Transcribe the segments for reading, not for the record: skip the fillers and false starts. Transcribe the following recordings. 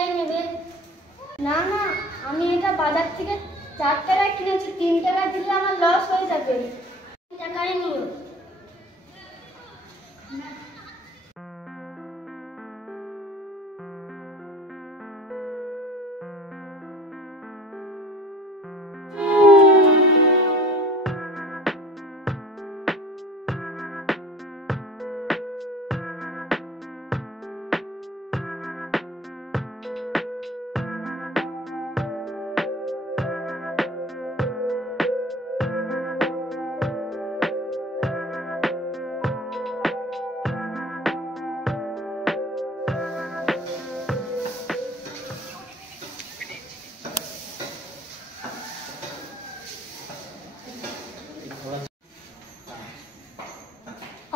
টাকায় নেবে। না না, আমি এটা বাজার থেকে 4 টাকায় কিনেছি, 3 টাকা দিলে আমার লস হয়ে যাবে। টাকায় নিও।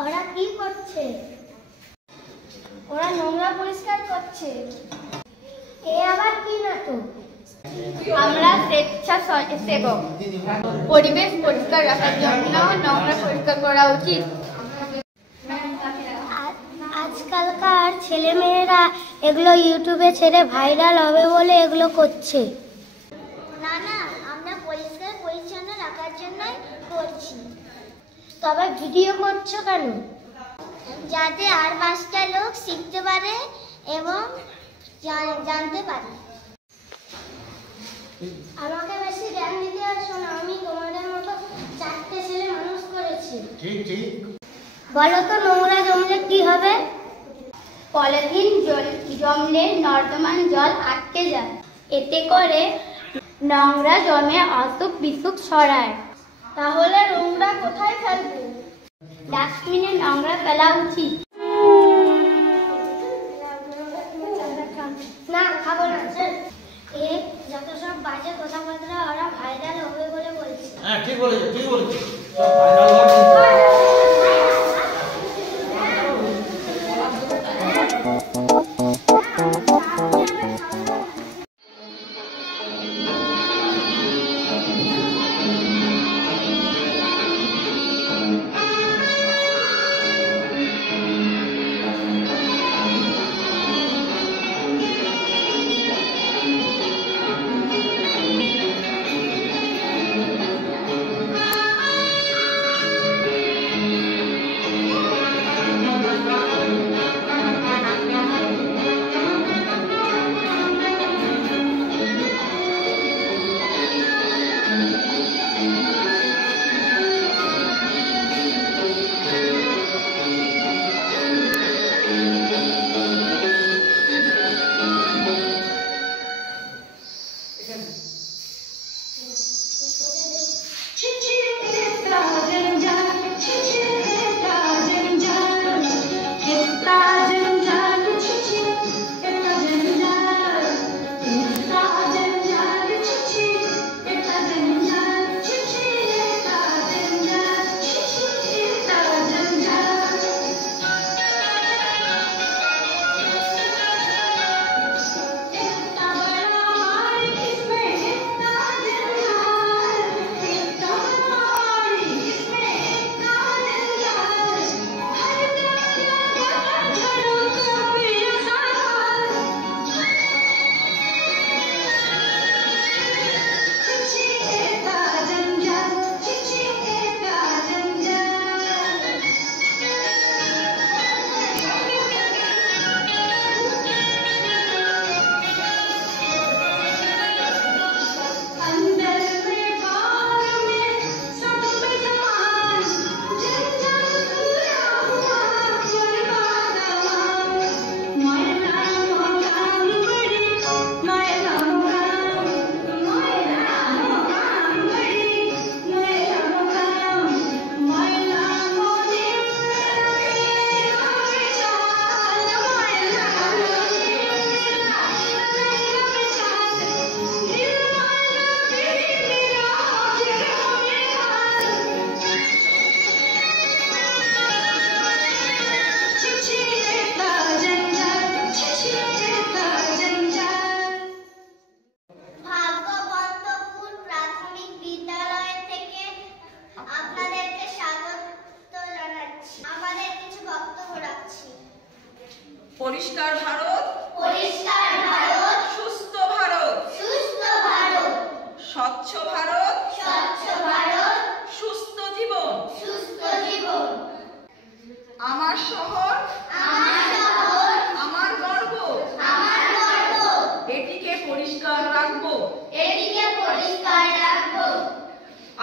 ওরা কি করছে? ওরা নোংরা পরিষ্কার করছে। এ আবার কি নাটক? আমরা স্বেচ্ছাসেবক। পরিবেশ পরিষ্কার রাখার জন্য নোংরা পরিষ্কার করা উচিত। আজকালকার ছেলেমেয়েরা এগুলো ইউটিউবে ছেড়ে ভাইরাল হবে বলে এগুলো করছে। না না, আমরা পরিষ্কার পরিচ্ছন্ন রাখার জন্যই করছি। তবে ভিডিও করছো কেন? যাতে আর 5টা লোক শিখতে পারে এবং জানতে পারে। আমাকে বেশি জ্ঞান দিতে আসো না, আমি তোমাদের মতো 4টে ছেলে মানুষ করেছি। ঠিক ঠিক। বলো তো, নোংরা জমলে কি হবে? পলিথিন জমলে নর্দমান জল আটকে যায়। এতে করে নোংরা জমে অসুখ বিসুখ ছড়ায়। তাহলে নোংরা কোথায় ফেলবো? ডাস্টবিনে নোংরা ফেলা উচিত। না, খাবো না। যত সব বাজে কথাবার্তা ওরা ভাইরাল হবে বলে বলছে। হ্যাঁ ঠিক বলেছো, ঠিক বলেছো। সব ভাইরাল হবে।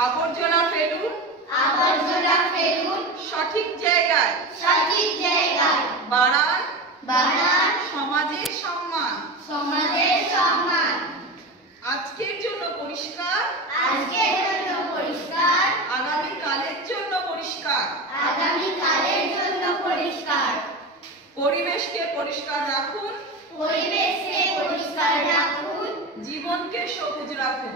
আবর্জনা ফেলুন সঠিক জায়গায় বাড়ান সমাজের সম্মান আজকের জন্য পরিষ্কার আগামী কালের জন্য পরিষ্কার পরিবেশকে পরিষ্কার রাখুন জীবনকে সবুজ রাখুন